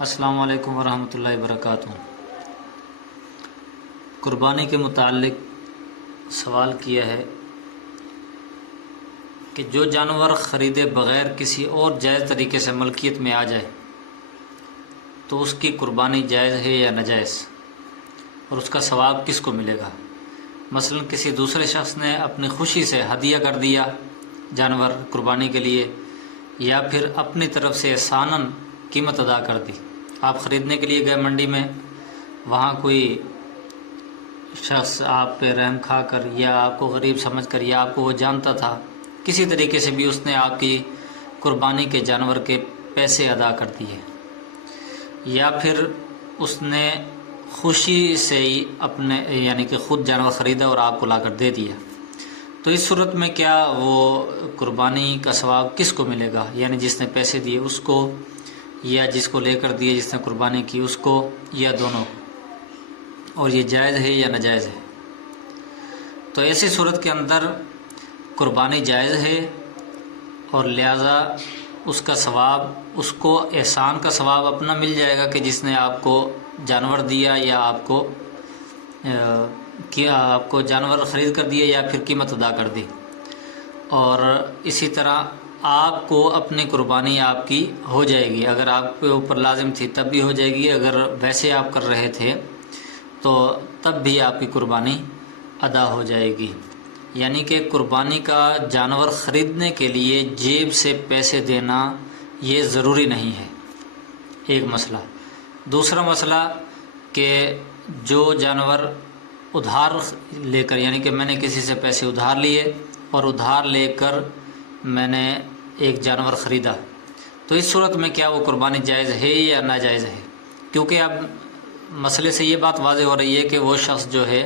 السلام علیکم ورحمۃ اللہ وبرکاتہ۔ قربانی کے متعلق سوال کیا ہے کہ جو جانور خریدے بغیر کسی اور جائز طریقے سے ملکیت میں آ جائے تو اس کی قربانی جائز ہے یا ناجائز، اور اس کا ثواب کس کو ملے گا؟ مثلا کسی دوسرے شخص نے اپنی خوشی سے ہدیہ کر دیا جانور قربانی کے لیے، یا پھر اپنی طرف سے احساناً قیمت ادا کر دی۔ آپ خریدنے کے لیے گئے منڈی میں، وہاں کوئی شخص آپ پہ رحم کھا کر یا آپ کو غریب سمجھ کر یا آپ کو وہ جانتا تھا، کسی طریقے سے بھی اس نے آپ کی قربانی کے جانور کے پیسے ادا کر دیے، یا پھر اس نے خوشی سے ہی اپنے یعنی کہ خود جانور خریدا اور آپ کو لا کر دے دیا، تو اس صورت میں کیا وہ قربانی کا ثواب کس کو ملے گا؟ یعنی جس نے پیسے دیے اس کو، یا جس کو لے کر دیے جس نے قربانی کی اس کو، یا دونوں کو؟ اور یہ جائز ہے یا ناجائز ہے؟ تو ایسی صورت کے اندر قربانی جائز ہے، اور لہذا اس کا ثواب اس کو احسان کا ثواب اپنا مل جائے گا کہ جس نے آپ کو جانور دیا، یا آپ کو جانور خرید کر دیا یا پھر قیمت ادا کر دی، اور اسی طرح آپ کو اپنی قربانی آپ کی ہو جائے گی۔ اگر آپ کے اوپر لازم تھی تب بھی ہو جائے گی، اگر ویسے آپ کر رہے تھے تو تب بھی آپ کی قربانی ادا ہو جائے گی۔ یعنی کہ قربانی کا جانور خریدنے کے لیے جیب سے پیسے دینا یہ ضروری نہیں ہے، ایک مسئلہ۔ دوسرا مسئلہ کہ جو جانور ادھار لے کر، یعنی کہ میں نے کسی سے پیسے ادھار لیے اور ادھار لے کر میں نے ایک جانور خریدا، تو اس صورت میں کیا وہ قربانی جائز ہے یا ناجائز ہے؟ کیونکہ اب مسئلے سے یہ بات واضح ہو رہی ہے کہ وہ شخص جو ہے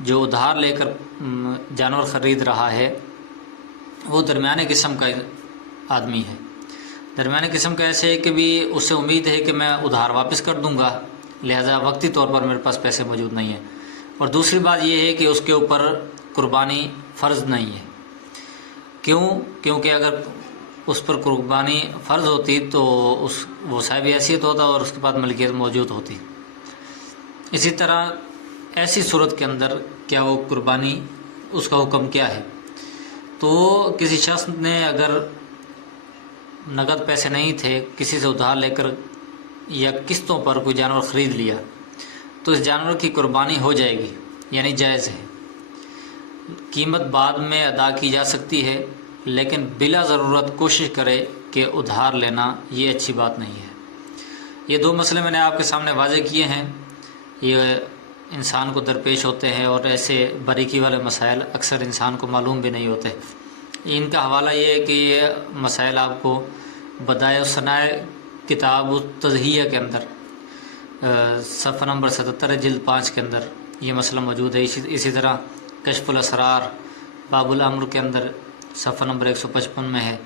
جو ادھار لے کر جانور خرید رہا ہے وہ درمیانے قسم کا آدمی ہے۔ درمیانے قسم کا ایسے ہے کہ بھی اس سے امید ہے کہ میں ادھار واپس کر دوں گا، لہذا وقتی طور پر میرے پاس پیسے موجود نہیں ہیں۔ اور دوسری بات یہ ہے کہ اس کے اوپر قربانی فرض نہیں ہے۔ کیونکہ اگر اس پر قربانی فرض ہوتی تو وہ صاحب حیثیت ہوتا اور اس کے بعد ملکیت موجود ہوتی۔ اسی طرح ایسی صورت کے اندر کیا وہ قربانی، اس کا حکم کیا ہے؟ تو کسی شخص نے اگر نقد پیسے نہیں تھے، کسی سے ادھار لے کر یا قسطوں پر کوئی جانور خرید لیا، تو اس جانور کی قربانی ہو جائے گی، یعنی جائز ہے۔ قیمت بعد میں ادا کی جا سکتی ہے، لیکن بلا ضرورت کوشش کرے کہ ادھار لینا یہ اچھی بات نہیں ہے۔ یہ دو مسئلے میں نے آپ کے سامنے واضح کیے ہیں، یہ انسان کو درپیش ہوتے ہیں، اور ایسے باریکی والے مسائل اکثر انسان کو معلوم بھی نہیں ہوتے۔ ان کا حوالہ یہ ہے کہ یہ مسائل آپ کو بدائع الصنائع کتاب التضحیہ کے اندر صفحہ نمبر 77 جلد 5 کے اندر یہ مسئلہ موجود ہے۔ اسی طرح کشف الاسرار باب الامر کے اندر صفحہ نمبر 155 میں ہے،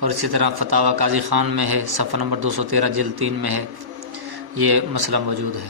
اور اسی طرح فتاوی قاضی خان میں ہے، صفحہ نمبر 213 جلد 3 میں ہے، یہ مسئلہ موجود ہے۔